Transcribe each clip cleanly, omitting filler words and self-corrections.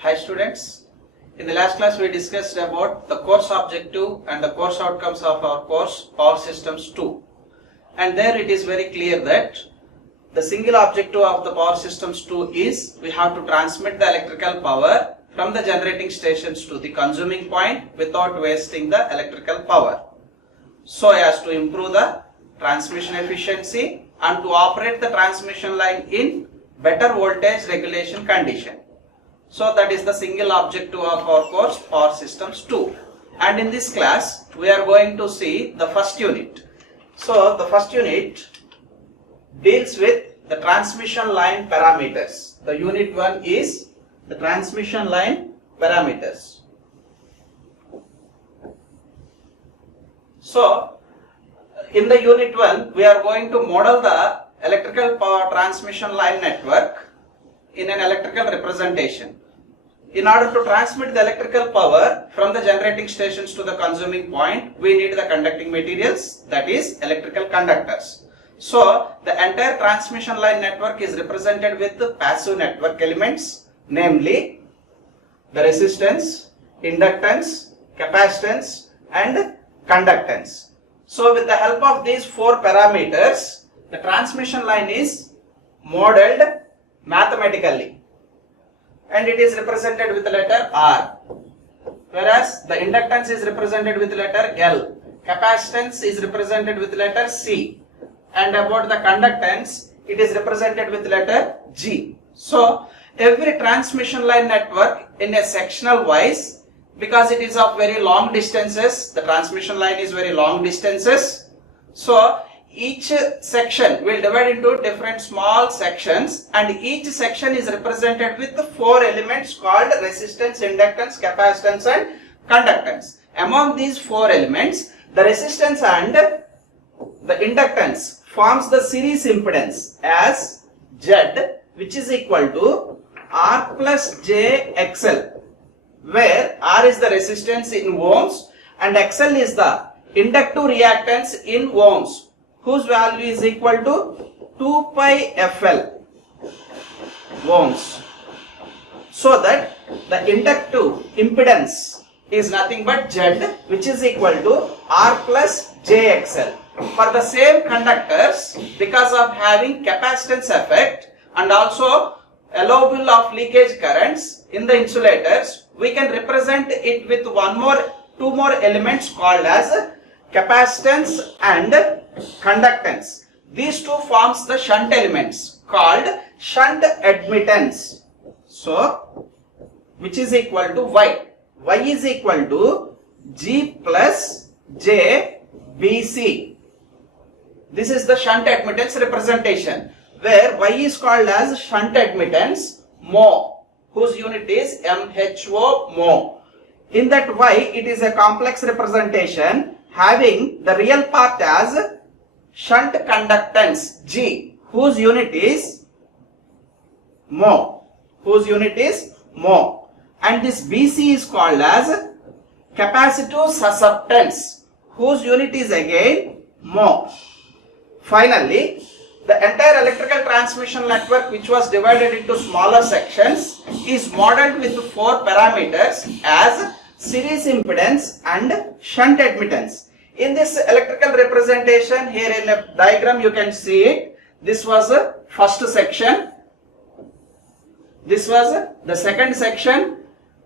Hi students, in the last class we discussed about the course objective and the course outcomes of our course Power Systems 2, and there it is very clear that the single objective of the Power Systems 2 is we have to transmit the electrical power from the generating stations to the consuming point without wasting the electrical power, so as to improve the transmission efficiency and to operate the transmission line in better voltage regulation condition. So that is the single objective of our course Power Systems 2, and in this class we are going to see the first unit. So the first unit deals with the transmission line parameters. The unit 1 is the transmission line parameters. So in the unit 1 we are going to model the electrical power transmission line network in an electrical representation. In order to transmit the electrical power from the generating stations to the consuming point, we need the conducting materials, that is electrical conductors. So the entire transmission line network is represented with the passive network elements, namely the resistance, inductance, capacitance and conductance. So with the help of these four parameters, the transmission line is modeled mathematically, and it is represented with the letter R, whereas the inductance is represented with the letter L, capacitance is represented with the letter C, and about the conductance it is represented with the letter G. So every transmission line network in a sectional wise, because it is of very long distances, the transmission line is very long distances, so each section will divide into different small sections, and each section is represented with the four elements called resistance, inductance, capacitance and conductance. Among these four elements, the resistance and the inductance forms the series impedance as Z, which is equal to R plus J XL, where R is the resistance in ohms and XL is the inductive reactance in ohms, whose value is equal to 2 pi FL ohms, so that the inductive impedance is nothing but Z, which is equal to R plus JXL. For the same conductors, because of having capacitance effect and also allowable of leakage currents in the insulators, we can represent it with two more elements called as capacitance and conductance. These two forms the shunt elements called shunt admittance. So which is equal to Y. Y is equal to G plus J BC. This is the shunt admittance representation, where Y is called as shunt admittance mho, whose unit is MHO mho. In that Y, it is a complex representation having the real part as shunt conductance G, whose unit is mho, and this BC is called as capacitive susceptance, whose unit is again mho. Finally, the entire electrical transmission network, which was divided into smaller sections, is modeled with four parameters as series impedance and shunt admittance. In this electrical representation, here in a diagram you can see it. This was the first section, this was the second section.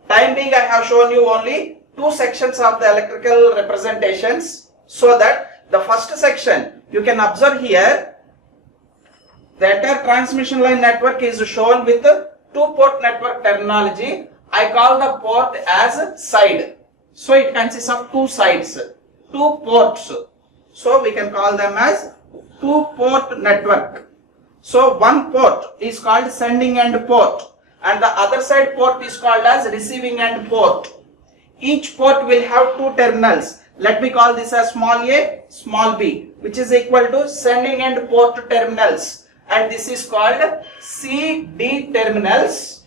Time being, I have shown you only two sections of the electrical representations, so that the first section you can observe here, the entire transmission line network is shown with two-port network terminology. I call the port as side. So it consists of two sides, two ports. So we can call them as two-port network. So one port is called sending end port, and the other side port is called as receiving end port. Each port will have two terminals. Let me call this as small a, small b, which is equal to sending end port terminals, and this is called CD terminals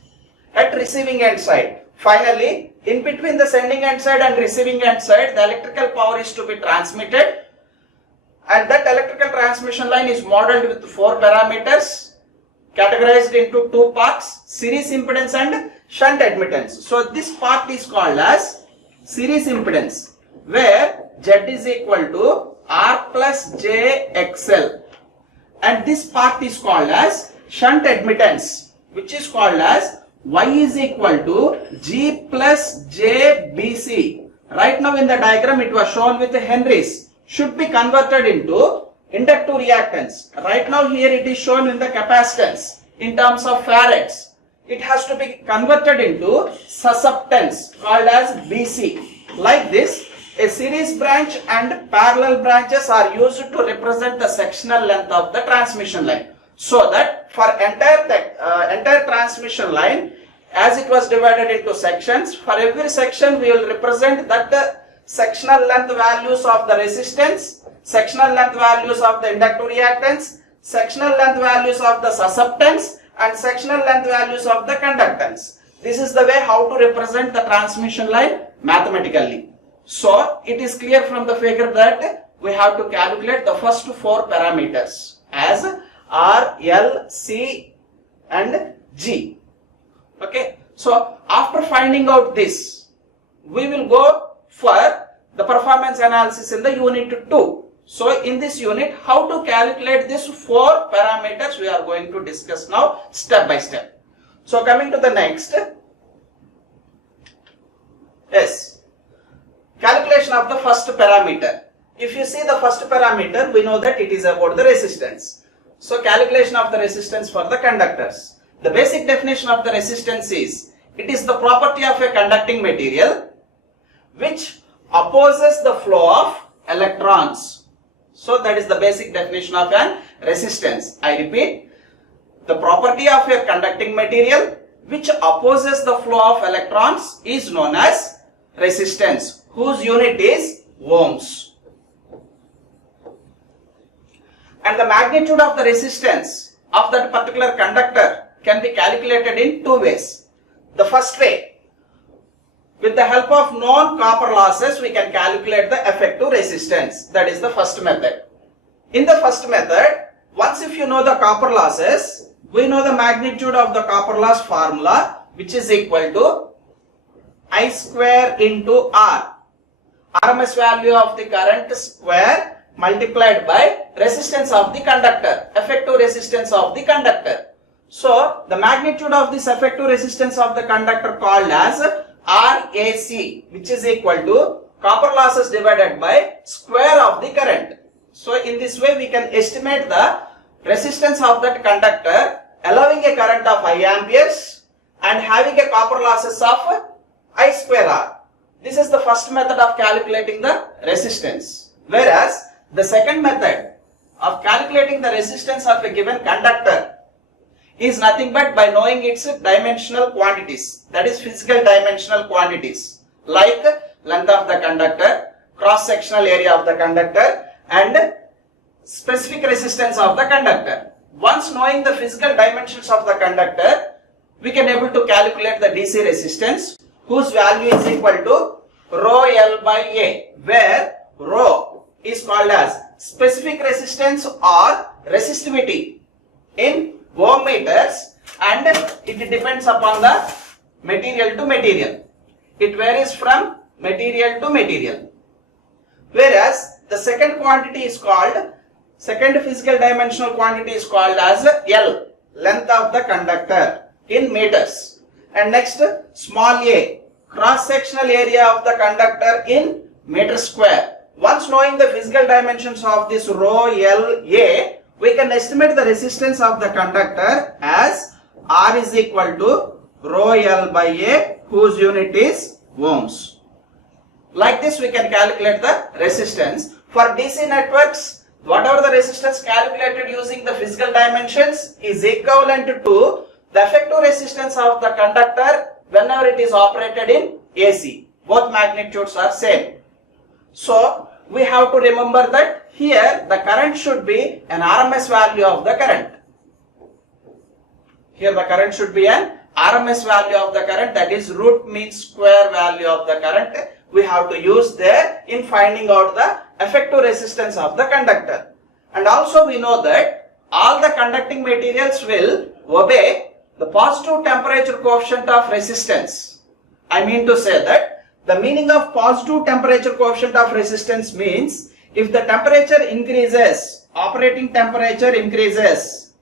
at receiving end side. Finally, in between the sending end side and receiving end side, the electrical power is to be transmitted, and that electrical transmission line is modeled with four parameters categorized into two parts, series impedance and shunt admittance. So this part is called as series impedance, where Z is equal to R plus J XL, and this part is called as shunt admittance, which is called as Y is equal to G plus J BC. Right now in the diagram it was shown with the Henrys, should be converted into inductive reactance. Right now here it is shown in the capacitance in terms of farads. It has to be converted into susceptance called as BC. Like this, a series branch and parallel branches are used to represent the sectional length of the transmission line. So that for entire transmission line, as it was divided into sections, for every section we will represent that the sectional length values of the resistance, sectional length values of the inductive reactance, sectional length values of the susceptance, and sectional length values of the conductance. This is the way how to represent the transmission line mathematically. So it is clear from the figure that we have to calculate the first four parameters as R, L, C and G. Okay. So after finding out this, we will go for the performance analysis in the unit 2. So in this unit, how to calculate these four parameters we are going to discuss now step by step. So coming to the next, yes, calculation of the first parameter. If you see the first parameter, we know that it is about the resistance. So calculation of the resistance for the conductors. The basic definition of the resistance is, it is the property of a conducting material which opposes the flow of electrons. So that is the basic definition of an resistance. I repeat, the property of a conducting material which opposes the flow of electrons is known as resistance, whose unit is ohms. And the magnitude of the resistance of that particular conductor can be calculated in two ways. The first way, with the help of known copper losses, we can calculate the effective resistance. That is the first method. In the first method, once if you know the copper losses, we know the magnitude of the copper loss formula, which is equal to I square into R, RMS value of the current square multiplied by resistance of the conductor, effective resistance of the conductor. So the magnitude of this effective resistance of the conductor called as RAC, which is equal to copper losses divided by square of the current. So in this way we can estimate the resistance of that conductor, allowing a current of I amperes and having a copper losses of I square R. This is the first method of calculating the resistance. Whereas the second method of calculating the resistance of a given conductor is nothing but by knowing its dimensional quantities, that is physical dimensional quantities like length of the conductor, cross-sectional area of the conductor and specific resistance of the conductor. Once knowing the physical dimensions of the conductor, we can able to calculate the DC resistance, whose value is equal to rho L by A, where rho is called as specific resistance or resistivity in ohm meters, and it depends upon the material to material. It varies from material to material. Whereas the second quantity is called, second physical dimensional quantity is called as L, length of the conductor in meters. And next, small a, cross-sectional area of the conductor in meter square. Once knowing the physical dimensions of this rho L A, we can estimate the resistance of the conductor as R is equal to rho L by A, whose unit is ohms. Like this we can calculate the resistance. For DC networks, whatever the resistance calculated using the physical dimensions is equivalent to the effective resistance of the conductor whenever it is operated in AC. Both magnitudes are same. So we have to remember that here the current should be an RMS value of the current. Here the current should be an RMS value of the current, that is root mean square value of the current. We have to use there in finding out the effective resistance of the conductor. And also we know that all the conducting materials will obey the positive temperature coefficient of resistance. I mean to say that the meaning of positive temperature coefficient of resistance means if the temperature increases, operating temperature increases,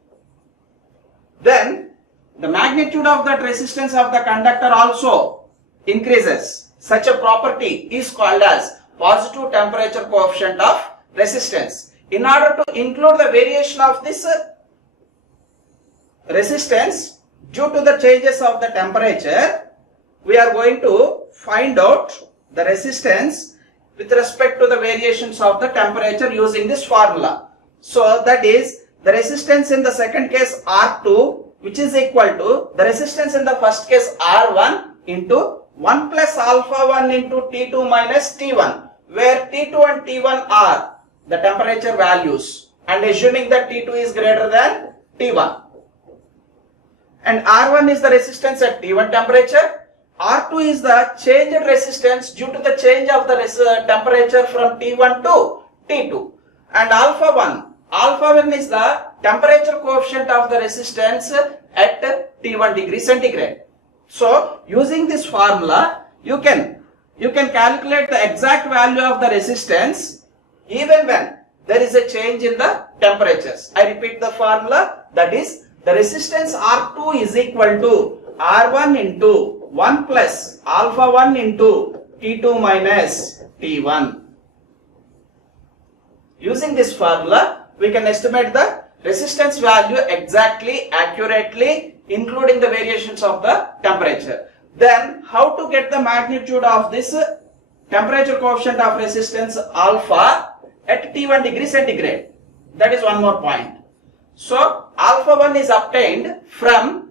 then the magnitude of that resistance of the conductor also increases. Such a property is called as positive temperature coefficient of resistance. In order to include the variation of this resistance due to the changes of the temperature, we are going to find out the resistance with respect to the variations of the temperature using this formula. So that is the resistance in the second case R2, which is equal to the resistance in the first case R1 into 1 plus alpha 1 into T2 minus T1, where T2 and T1 are the temperature values, and assuming that T2 is greater than T1. And R1 is the resistance at T1 temperature. R2 is the changed resistance due to the change of the temperature from T1 to T2. And alpha 1 is the temperature coefficient of the resistance at T1 degree centigrade. So using this formula, you can calculate the exact value of the resistance even when there is a change in the temperatures. I repeat the formula, that is the resistance R2 is equal to R1 into 1 plus alpha 1 into T2 minus T1. Using this formula, we can estimate the resistance value exactly, accurately, including the variations of the temperature. Then, how to get the magnitude of this temperature coefficient of resistance alpha at T1 degree centigrade? That is one more point. So, alpha 1 is obtained from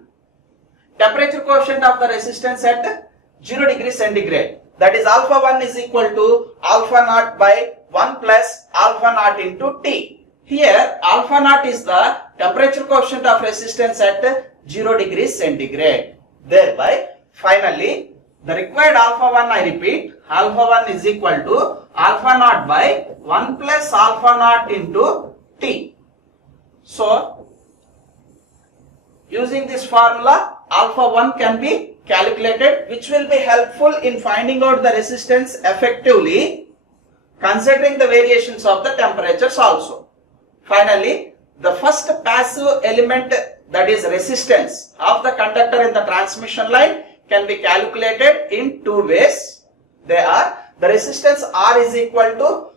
temperature coefficient of the resistance at 0 degree centigrade. That is alpha 1 is equal to alpha naught by 1 plus alpha naught into T. Here alpha naught is the temperature coefficient of resistance at 0 degree centigrade. Thereby, finally, the required alpha 1, I repeat, alpha 1 is equal to alpha naught by 1 plus alpha naught into T. So, using this formula, alpha 1 can be calculated, which will be helpful in finding out the resistance effectively, considering the variations of the temperatures also. Finally, the first passive element, that is resistance of the conductor in the transmission line, can be calculated in two ways. They are the resistance R is equal to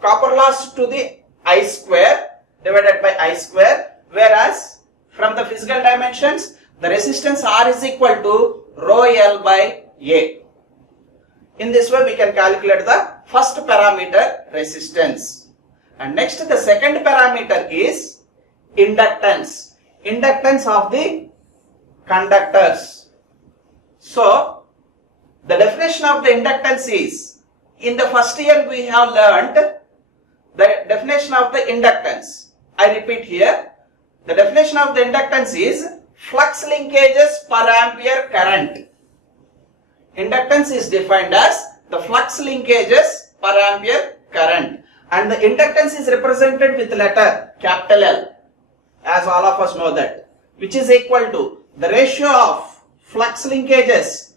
copper loss to the I square divided by I square, whereas from the physical dimensions, the resistance R is equal to rho L by A. In this way, we can calculate the first parameter, resistance. And next, the second parameter is inductance. Inductance of the conductors. So, the definition of the inductance is, in the first year we have learnt the definition of the inductance. I repeat here, the definition of the inductance is flux linkages per ampere current. Inductance is defined as the flux linkages per ampere current, and the inductance is represented with letter capital L, as all of us know that, which is equal to the ratio of flux linkages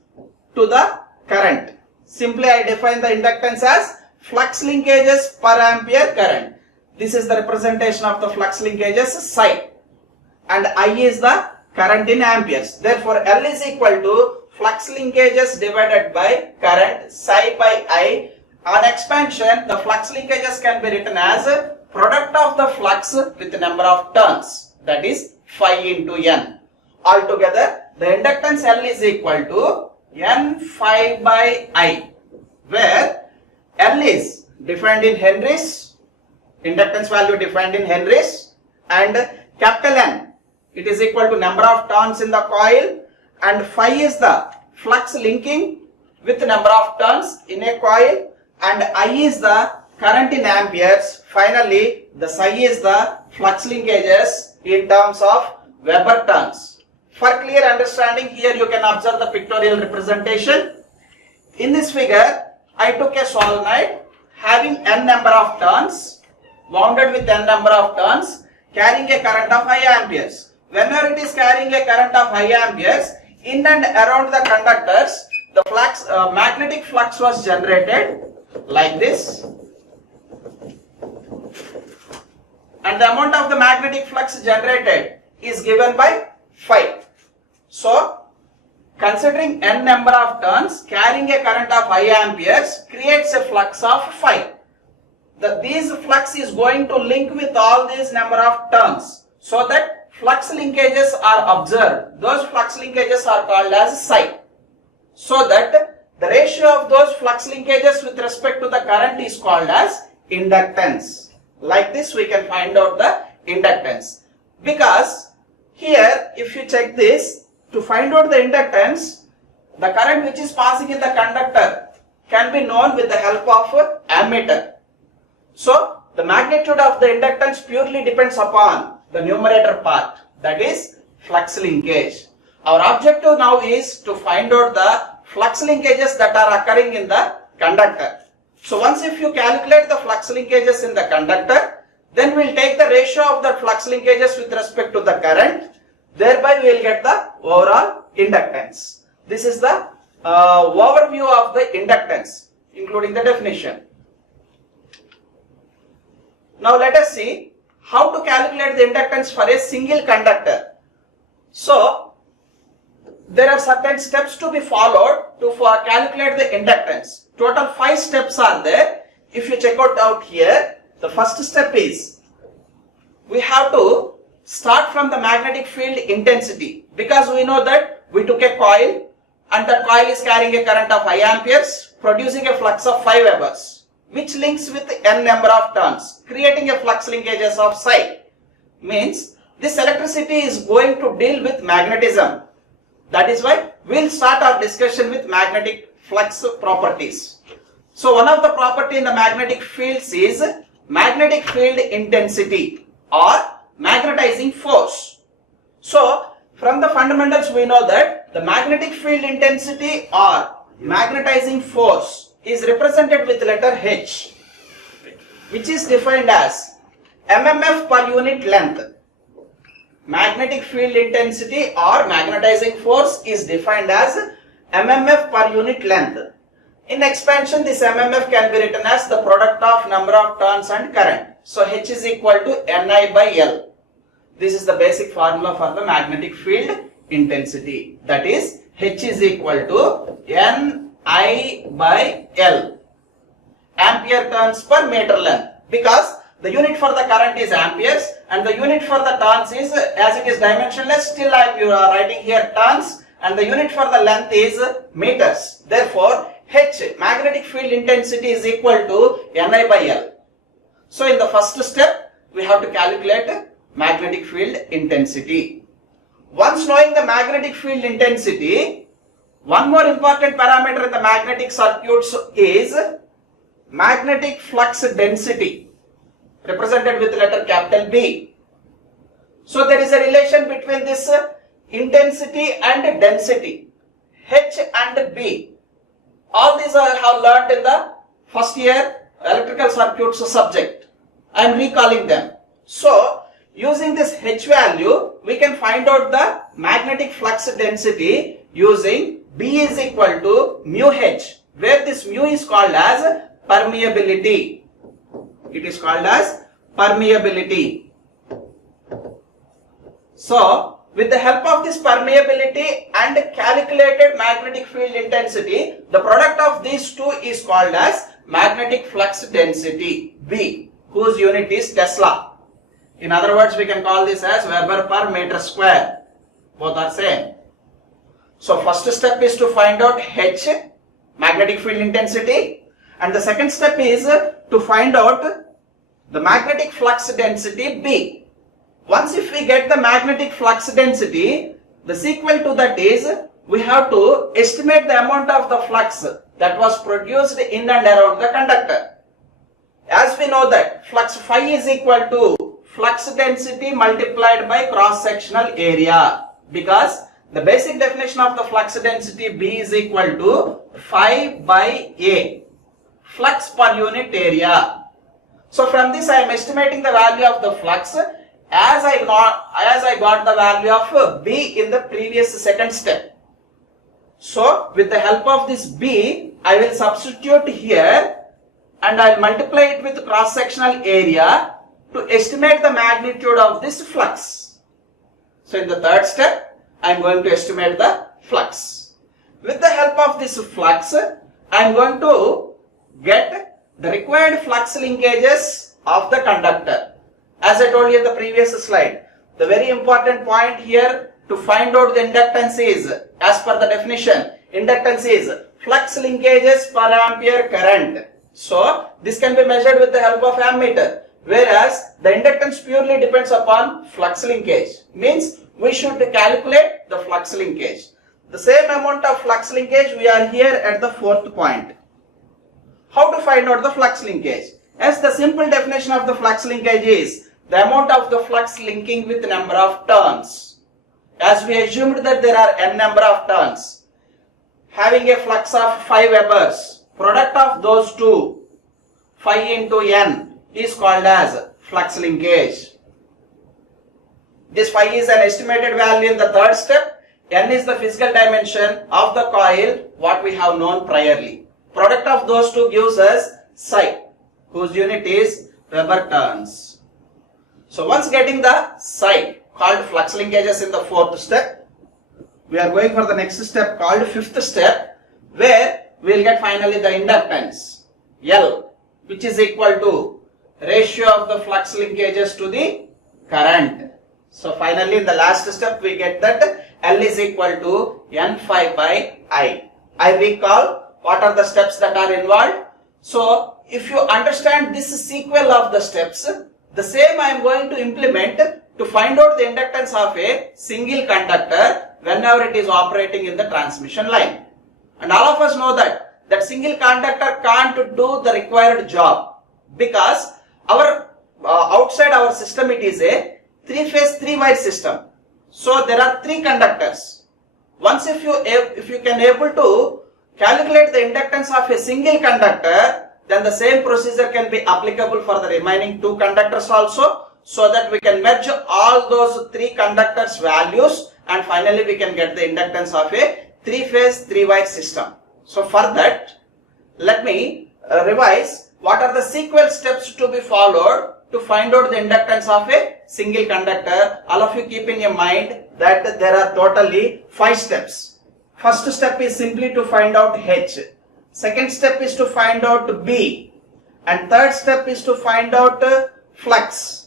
to the current. Simply I define the inductance as flux linkages per ampere current. This is the representation of the flux linkages psi, and I is the current in amperes. Therefore, L is equal to flux linkages divided by current psi by I. On expansion, the flux linkages can be written as product of the flux with the number of turns, that is phi into N. Altogether, the inductance L is equal to N phi by I, where L is defined in Henrys, inductance value defined in Henrys, and capital N, it is equal to number of turns in the coil, and phi is the flux linking with number of turns in a coil, and I is the current in amperes. Finally, the psi is the flux linkages in terms of Weber turns. For clear understanding, here you can observe the pictorial representation. In this figure, I took a solenoid having n number of turns, wounded with n number of turns, carrying a current of 5 amperes. whenever it is carrying a current of high amperes, in and around the conductors, the flux, magnetic flux was generated like this, and the amount of the magnetic flux generated is given by phi. So, considering n number of turns carrying a current of high amperes creates a flux of phi. These flux is going to link with all these number of turns so that flux linkages are observed. Those flux linkages are called as psi. So that the ratio of those flux linkages with respect to the current is called as inductance. Like this we can find out the inductance. Because here if you check this, to find out the inductance, the current which is passing in the conductor can be known with the help of ammeter. So, the magnitude of the inductance purely depends upon the numerator part, that is flux linkage. Our objective now is to find out the flux linkages that are occurring in the conductor. So, once if you calculate the flux linkages in the conductor, then we will take the ratio of the flux linkages with respect to the current, thereby we will get the overall inductance. This is the overview of the inductance, including the definition. Now let us see how to calculate the inductance for a single conductor. So, there are certain steps to be followed to calculate the inductance. Total 5 steps are there. If you check out here, the first step is we have to start from the magnetic field intensity, because we know that we took a coil and that coil is carrying a current of high amperes producing a flux of 5 webers, which links with n number of turns, creating a flux linkages of psi. Means this electricity is going to deal with magnetism. That is why we will start our discussion with magnetic flux properties. So one of the property in the magnetic fields is magnetic field intensity or magnetizing force. So from the fundamentals we know that the magnetic field intensity or magnetizing force is represented with letter H, which is defined as mmf per unit length. Magnetic field intensity or magnetizing force is defined as mmf per unit length. In expansion, this mmf can be written as the product of number of turns and current. So H is equal to Ni by L. This is the basic formula for the magnetic field intensity. That is H is equal to Ni by L, ampere turns per meter length, because the unit for the current is amperes and the unit for the turns is, as it is dimensionless, still I am writing here turns, and the unit for the length is meters. Therefore H, magnetic field intensity, is equal to Ni by L. So in the first step we have to calculate magnetic field intensity. Once knowing the magnetic field intensity, one more important parameter in the magnetic circuits is magnetic flux density, represented with letter capital B. So there is a relation between this intensity and density, H and B. All these I have learnt in the first year electrical circuits subject. I am recalling them. So using this H value, we can find out the magnetic flux density using B is equal to mu H, where this mu is called as permeability. It is called as permeability. So, with the help of this permeability and calculated magnetic field intensity, the product of these two is called as magnetic flux density, B, whose unit is Tesla. In other words, we can call this as Weber per meter square. Both are same. So first step is to find out H, magnetic field intensity, and the second step is to find out the magnetic flux density B. Once if we get the magnetic flux density, the sequel to that is we have to estimate the amount of the flux that was produced in and around the conductor. As we know that flux phi is equal to flux density multiplied by cross sectional area, because the basic definition of the flux density B is equal to phi by A, flux per unit area. So from this I am estimating the value of the flux as I got the value of B in the previous second step. So with the help of this B, I will substitute here and I will multiply it with cross-sectional area to estimate the magnitude of this flux. So in the third step, I am going to estimate the flux. With the help of this flux, I am going to get the required flux linkages of the conductor. As I told you in the previous slide, the very important point here to find out the inductance is, as per the definition, inductance is flux linkages per ampere current. So this can be measured with the help of ammeter, whereas the inductance purely depends upon flux linkage. Means we should calculate the flux linkage. The same amount of flux linkage we are here at the fourth point. How to find out the flux linkage? As the simple definition of the flux linkage is the amount of the flux linking with number of turns. As we assumed that there are n number of turns, having a flux of 5 Webers, product of those two, phi into n, is called as flux linkage. This phi is an estimated value in the third step. N is the physical dimension of the coil, what we have known priorly. Product of those two gives us psi, whose unit is Weber turns. So once getting the psi, called flux linkages in the fourth step, we are going for the next step called fifth step, where we will get finally the inductance L, which is equal to ratio of the flux linkages to the current. So finally in the last step we get that L is equal to N phi by I. I recall what are the steps that are involved. So if you understand this sequel of the steps, the same I am going to implement to find out the inductance of a single conductor whenever it is operating in the transmission line. And all of us know that single conductor can't do the required job, because our outside our system it is a 3-phase 3-wire system. So there are 3 conductors. Once if you can able to calculate the inductance of a single conductor, then the same procedure can be applicable for the remaining 2 conductors also, so that we can merge all those 3 conductors values and finally we can get the inductance of a 3-phase 3-wire system. So for that, let me revise what are the sequel steps to be followed to find out the inductance of a single conductor. All of you keep in your mind that there are totally 5 steps. First step is simply to find out H. Second step is to find out B. And third step is to find out flux.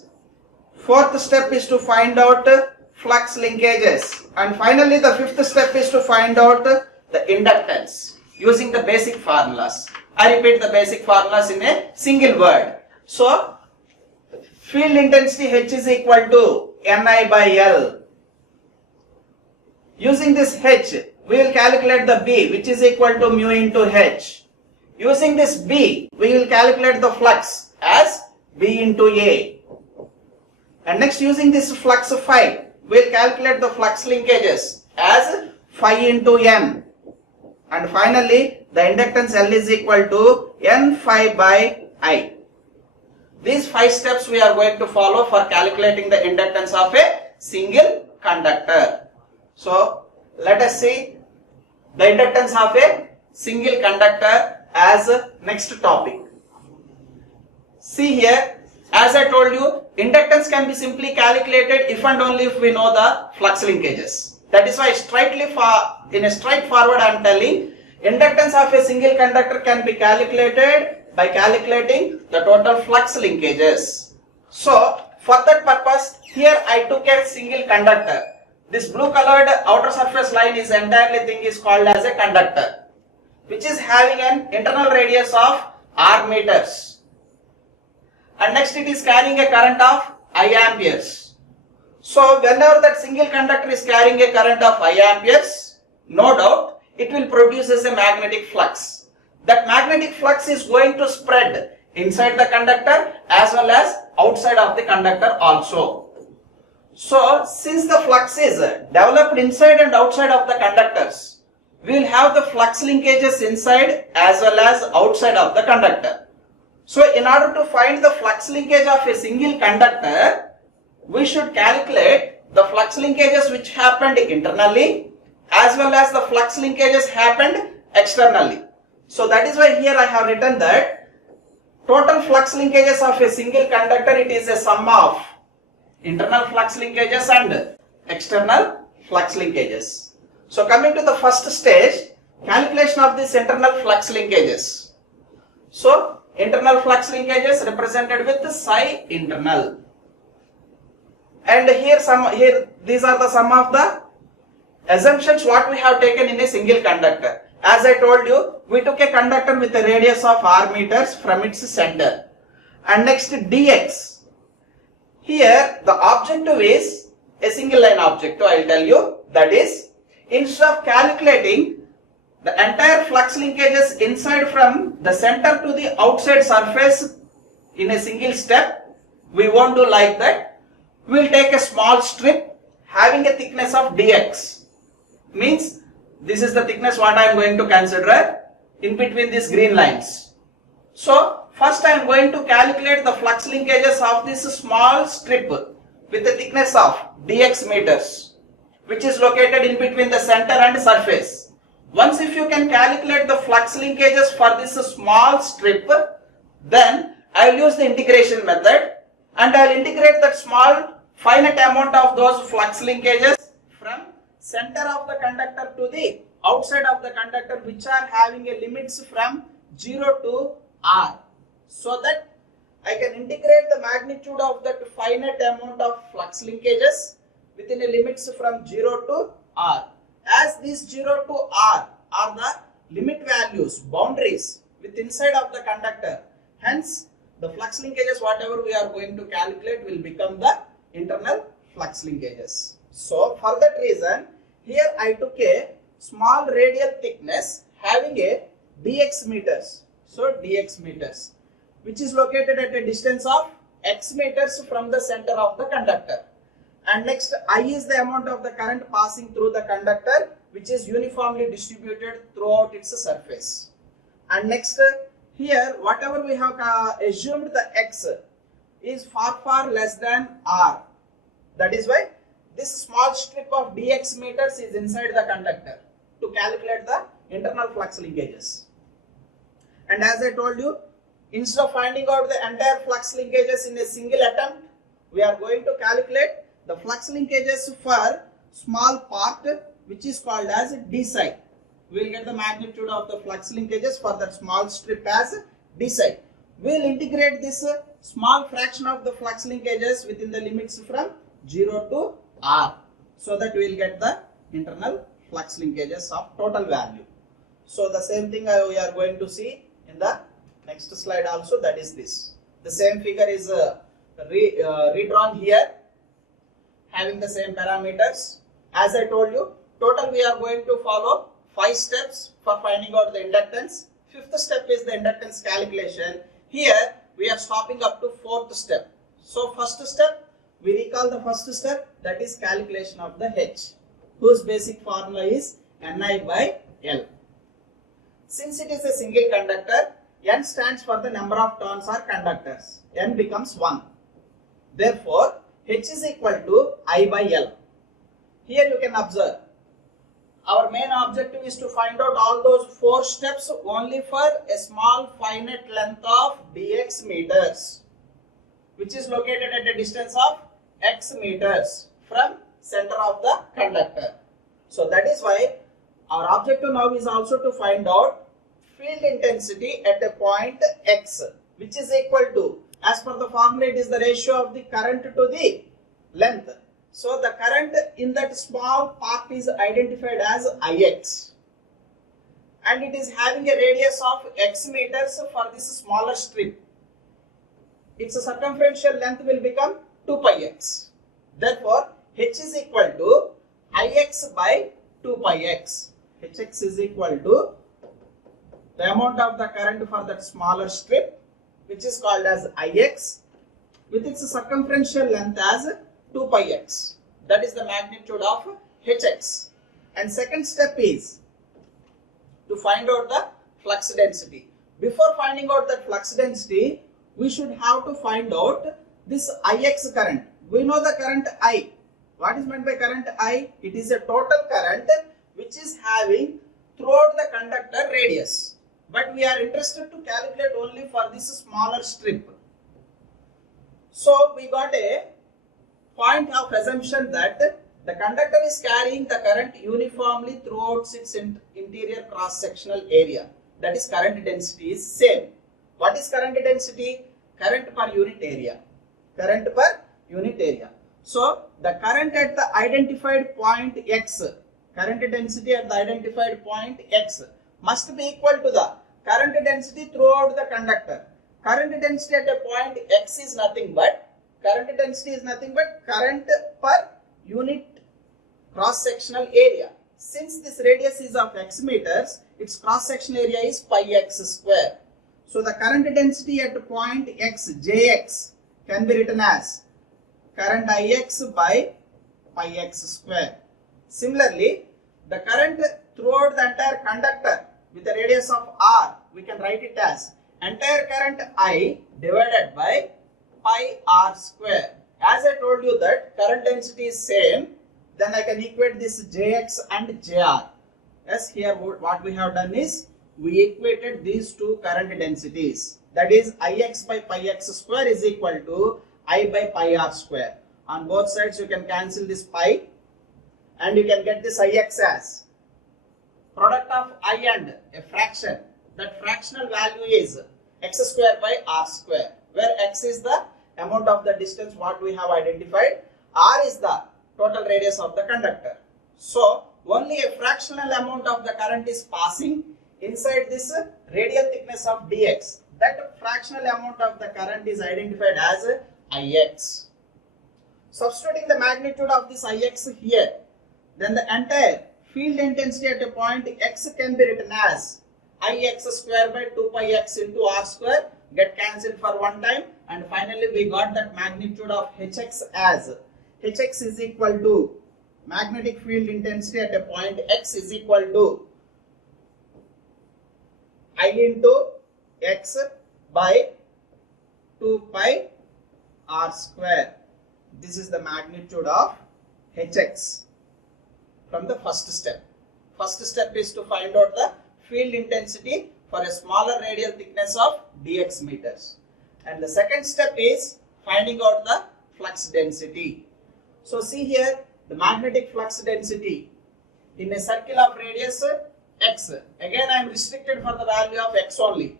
Fourth step is to find out flux linkages. And finally the fifth step is to find out the inductance using the basic formulas. I repeat the basic formulas in a single word. So field intensity H is equal to Ni by L. Using this H, we will calculate the B, which is equal to mu into H. Using this B, we will calculate the flux as B into A. And next, using this flux phi, we will calculate the flux linkages as phi into N. And finally, the inductance L is equal to N phi by I. These 5 steps we are going to follow for calculating the inductance of a single conductor. So let us see the inductance of a single conductor as next topic. See here, as I told you, inductance can be simply calculated if and only if we know the flux linkages. That is why in a straightforward I am telling, inductance of a single conductor can be calculated by calculating the total flux linkages. So for that purpose, here I took a single conductor. This blue colored outer surface line is entirely called as a conductor, which is having an internal radius of R meters. And next it is carrying a current of I amperes. So whenever that single conductor is carrying a current of I amperes, no doubt it will produce as a magnetic flux. That magnetic flux is going to spread inside the conductor as well as outside of the conductor also. So since the flux is developed inside and outside of the conductors, we will have the flux linkages inside as well as outside of the conductor. So in order to find the flux linkage of a single conductor, we should calculate the flux linkages which happened internally as well as the flux linkages happened externally. So that is why here I have written that total flux linkages of a single conductor, it is a sum of internal flux linkages and external flux linkages. So coming to the first stage, calculation of this internal flux linkages. So internal flux linkages represented with psi internal. And here these are the sum of the assumptions what we have taken in a single conductor. As I told you, we took a conductor with a radius of r meters from its center. And next dx. Here the objective is a single line objective, I will tell you. That is, instead of calculating the entire flux linkages inside from the center to the outside surface in a single step, we won't do like that. We will take a small strip having a thickness of dx. Means this is the thickness what I am going to consider in between these green lines. So first I am going to calculate the flux linkages of this small strip with a thickness of dx meters, which is located in between the center and surface. Once if you can calculate the flux linkages for this small strip, then I will use the integration method and I will integrate that small finite amount of those flux linkages from center of the conductor to the outside of the conductor, which are having a limits from 0 to r, so that I can integrate the magnitude of that finite amount of flux linkages within a limits from 0 to r. As these 0 to r are the limit values, boundaries with inside of the conductor, hence the flux linkages whatever we are going to calculate will become the internal flux linkages. So for that reason, here I took a small radial thickness having a dx meters. So dx meters, which is located at a distance of x meters from the center of the conductor. And next I is the amount of the current passing through the conductor, which is uniformly distributed throughout its surface. And next here whatever we have assumed the x is far less than r. That is why this small strip of dx meters is inside the conductor to calculate the internal flux linkages. And as I told you, instead of finding out the entire flux linkages in a single attempt, we are going to calculate the flux linkages for small part, which is called as d psi. We will get the magnitude of the flux linkages for that small strip as d psi. We will integrate this small fraction of the flux linkages within the limits from 0 to r, so that we will get the internal flux linkages of total value. So the same thing we are going to see in the next slide also, that is this. The same figure is redrawn here having the same parameters. As I told you, total we are going to follow 5 steps for finding out the inductance. 5th step is the inductance calculation. Here we are stopping up to 4th step. So first step, we recall the first step, that is calculation of the H, whose basic formula is Ni by L. Since it is a single conductor, N stands for the number of turns or conductors. N becomes 1. Therefore, H is equal to I by L. Here you can observe, our main objective is to find out all those 4 steps only for a small finite length of dx meters, which is located at a distance of x meters from center of the conductor. So that is why our objective now is also to find out field intensity at a point x, which is equal to, as per the formula, it is the ratio of the current to the length. So the current in that small part is identified as Ix, and it is having a radius of x meters for this smaller strip. Its circumferential length will become 2 pi x. Therefore, H is equal to Ix by 2 pi x. Hx is equal to the amount of the current for that smaller strip, which is called as Ix, with its circumferential length as 2 pi x. That is the magnitude of Hx. And second step is to find out the flux density. Before finding out that flux density, we should have to find out this Ix current. we know the current I. What is meant by current I? It is a total current which is having throughout the conductor radius. But we are interested to calculate only for this smaller strip. So we got a point of assumption that the conductor is carrying the current uniformly throughout its interior cross-sectional area. That is, current density is same. What is current density? Current per unit area. Current per unit area. So the current at the identified point X, current density at the identified point X must be equal to the current density throughout the conductor. Current density at a point X is nothing but current per unit cross-sectional area. Since this radius is of x meters, its cross-sectional area is pi x square. So the current density at point X, Jx, can be written as current Ix by pi x square. Similarly, the current throughout the entire conductor with a radius of r, we can write it as entire current I divided by pi r square. As I told you that current density is same, then I can equate this Jx and Jr. Yes, here what we have done is we equated these two current densities. That is, Ix by pi x square is equal to I by pi r square. On both sides you can cancel this pi and you can get this Ix as product of I and a fraction. That fractional value is x square by r square, where x is the amount of the distance what we have identified, r is the total radius of the conductor. So only a fractional amount of the current is passing inside this radial thickness of dx. That fractional amount of the current is identified as Ix. Substituting the magnitude of this Ix here, then the entire field intensity at a point x can be written as Ix square by 2 pi x into r square, get cancelled for one time, and finally we got that magnitude of Hx as Hx is equal to magnetic field intensity at a point x is equal to I into x by 2 pi r square. This is the magnitude of Hx from the first step. First step is to find out the field intensity for a smaller radial thickness of dx meters. And the second step is finding out the flux density. So see here, the magnetic flux density in a circle of radius x. Again I am restricted for the value of x only,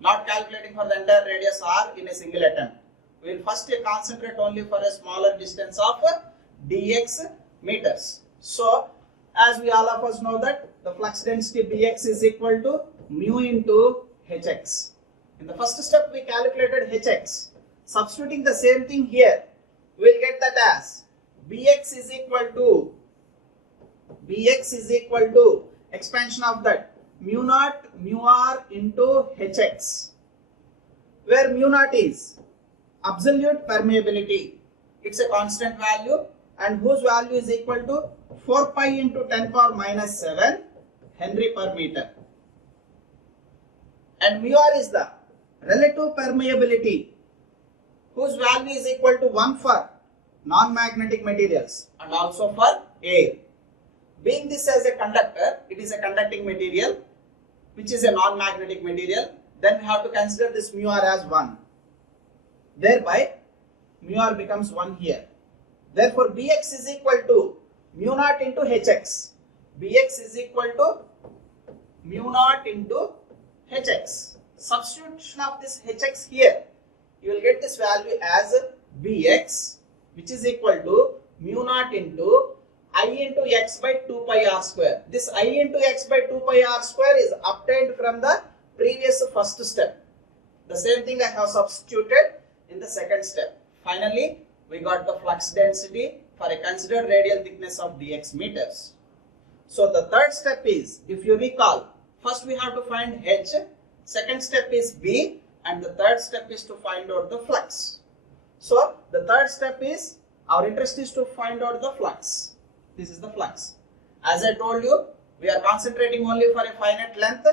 not calculating for the entire radius r in a single attempt. We will first concentrate only for a smaller distance of dx meters. So as we all of us know that the flux density Bx is equal to mu into Hx. In the first step we calculated Hx. Substituting the same thing here, we will get that as Bx is equal to expansion of that mu naught mu r into Hx, where mu naught is absolute permeability. It's a constant value and whose value is equal to 4 pi into 10 power minus 7 Henry per meter. And mu r is the relative permeability, whose value is equal to 1 for non-magnetic materials and also for air. Being this as a conductor, it is a conducting material which is a non-magnetic material, then we have to consider this mu r as 1. Thereby mu r becomes 1 here. Therefore Bx is equal to mu naught into Hx. Bx is equal to mu naught into Hx. Substitution of this Hx here, you will get this value as Bx, which is equal to mu naught into I into x by 2 pi r square. This I into x by 2 pi r square is obtained from the previous first step. The same thing I have substituted in the second step. Finally, we got the flux density for a considered radial thickness of dx meters. So the third step is, if you recall, first we have to find H, second step is B, and the third step is to find out the flux. So the third step is, our interest is to find out the flux. This is the flux. As I told you, we are concentrating only for a finite length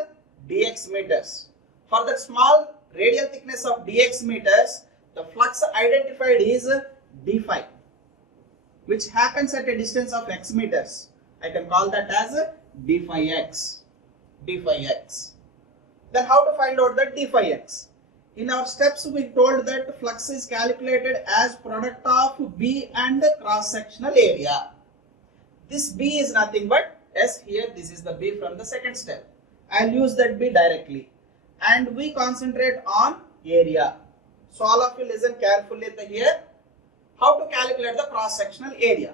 dx meters. For the small radial thickness of dx meters, the flux identified is d phi. which happens at a distance of x meters. I can call that as d phi x. D phi x. Then how to find out the d phi x? In our steps we told that flux is calculated as product of B and cross sectional area. This B is nothing but S here, this is the B from the second step. I will use that B directly. And we concentrate on area. So all of you listen carefully here. How to calculate the cross sectional area?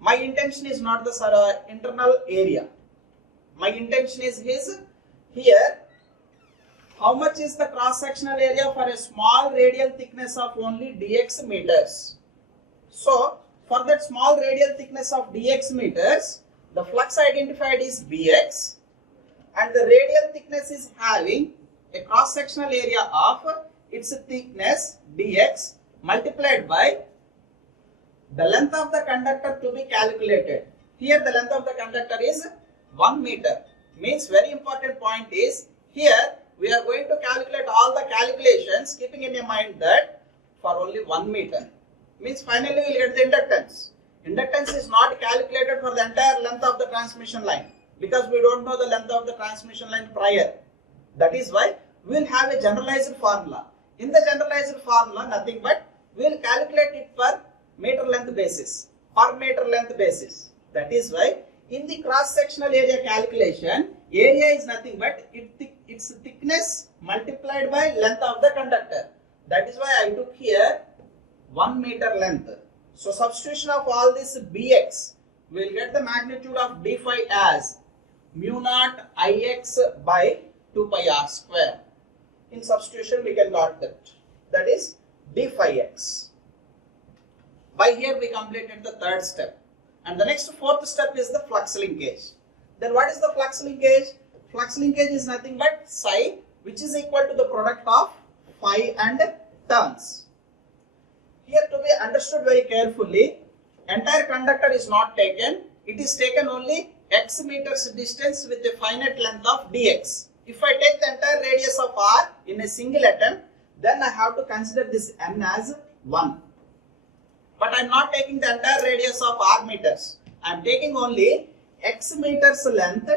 My intention is not the internal area. My intention is here. How much is the cross sectional area for a small radial thickness of only dx meters? So for that small radial thickness of dx meters, the flux identified is Bx, and the radial thickness is having a cross sectional area of its thickness dx multiplied by the length of the conductor to be calculated. Here the length of the conductor is 1 meter. Means very important point is here we are going to calculate all the calculations keeping in mind that for only 1 meter. Means finally we will get the inductance. Inductance is not calculated for the entire length of the transmission line because we don't know the length of the transmission line prior. That is why we will have a generalized formula. In the generalized formula, nothing but we will calculate it per meter length basis. Per meter length basis. That is why in the cross sectional area calculation, area is nothing but its thickness multiplied by length of the conductor. That is why I took here 1 meter length. So substitution of all this Bx, we will get the magnitude of d phi as mu naught Ix by 2 pi r square. In substitution we can got that. That is d phi x. By here we completed the third step. And the next fourth step is the flux linkage. Then what is the flux linkage? Flux linkage is nothing but psi, which is equal to the product of phi and turns. Here to be understood very carefully, entire conductor is not taken. It is taken only x meters distance with a finite length of dx. If I take the entire radius of r in a single attempt, then I have to consider this n as 1. But I am not taking the entire radius of r meters. I am taking only x meters length,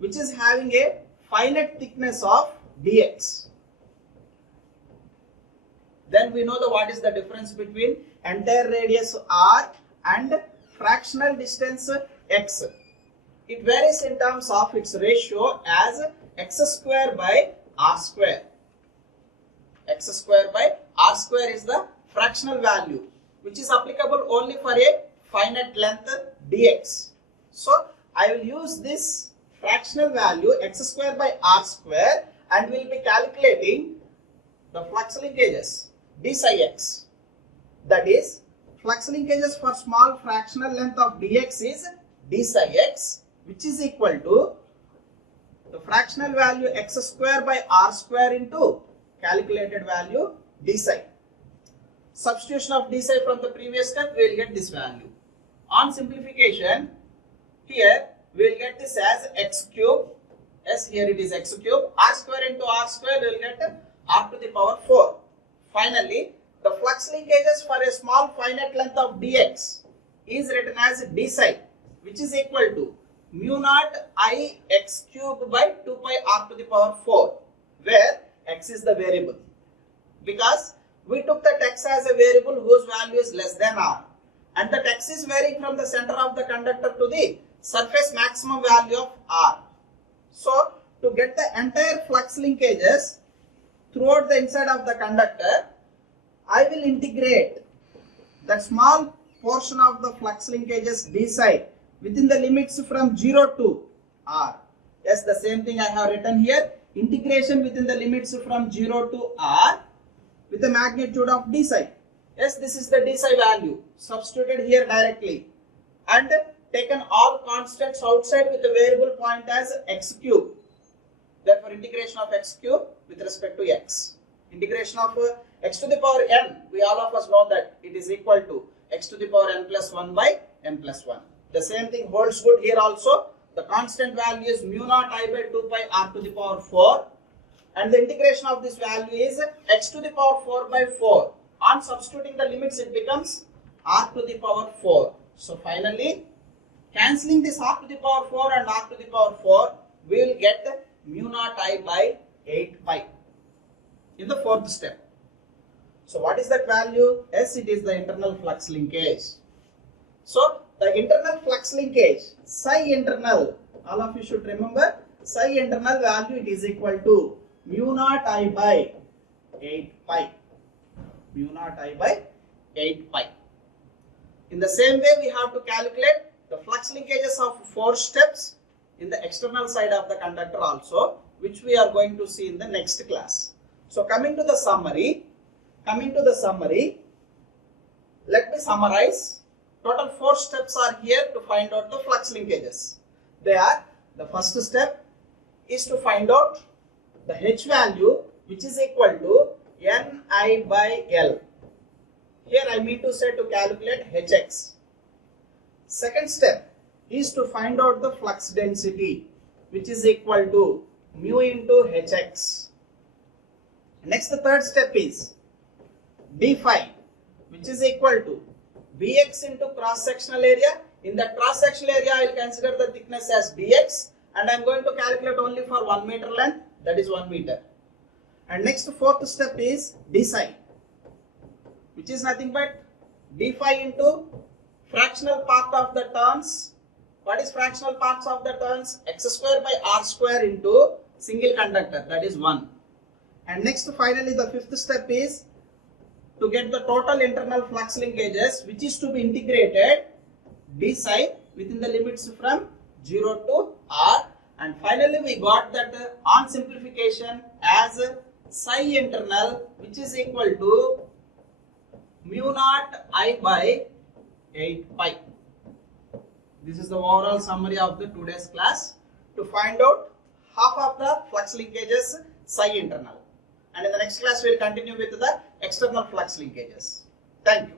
which is having a finite thickness of dx. Then we know what is the difference between entire radius r and fractional distance x. It varies in terms of its ratio as x square by r square. X square by r square is the fractional value, which is applicable only for a finite length dx. So I will use this fractional value x square by r square and we will be calculating the flux linkages d psi x. That is, flux linkages for small fractional length of dx is d psi x, which is equal to the fractional value x square by r square into calculated value d psi. Substitution of d psi from the previous step, we will get this value. On simplification, here we will get this as x cube. Yes, here it is x cube. R square into r square, we will get r to the power 4. Finally, the flux linkages for a small finite length of dx is written as d psi, which is equal to mu naught I x cube by 2 pi r to the power 4, where x is the variable. Because we took the x as a variable whose value is less than r, and the x is varying from the center of the conductor to the surface maximum value of r. So to get the entire flux linkages throughout the inside of the conductor, I will integrate that small portion of the flux linkages d psi within the limits from 0 to r. Yes, the same thing I have written here. Integration within the limits from 0 to r with the magnitude of d psi. Yes, this is the d psi value substituted here directly and taken all constants outside with the variable point as x cube. Therefore, integration of x cube with respect to x. Integration of x to the power n, we all of us know that it is equal to x to the power n plus 1 by n plus 1. The same thing holds good here also. The constant value is mu naught I by 2 pi r to the power 4. And the integration of this value is x to the power 4 by 4. On substituting the limits, it becomes r to the power 4. So finally, cancelling this r to the power 4 and r to the power 4, we will get mu naught I by 8 pi in the fourth step. So what is that value? Yes, it is the internal flux linkage. So the internal flux linkage, psi internal, all of you should remember, psi internal value, it is equal to mu naught I by 8 pi. Mu naught I by 8 pi. In the same way, we have to calculate the flux linkages of 4 steps in the external side of the conductor also, which we are going to see in the next class. So coming to the summary, let me summarize. Total 4 steps are here to find out the flux linkages. They are, the first step is to find out the H value, which is equal to Ni by L. Here I mean to say to calculate Hx. Second step is to find out the flux density, which is equal to mu into Hx. Next, the third step is d phi, which is equal to Bx into cross sectional area. In the cross sectional area, I will consider the thickness as dx, and I am going to calculate only for 1 meter length, that is 1 meter. And next, fourth step is d psi, which is nothing but d phi into fractional part of the terms. What is fractional parts of the terms? X square by r square into single conductor, that is 1. And next, finally, the fifth step is to get the total internal flux linkages, which is to be integrated d psi within the limits from 0 to r. And finally, we got that on simplification as psi internal, which is equal to mu naught I by 8 pi. This is the overall summary of the today's class to find out half of the flux linkages psi internal. And in the next class, we will continue with the external flux linkages. Thank you.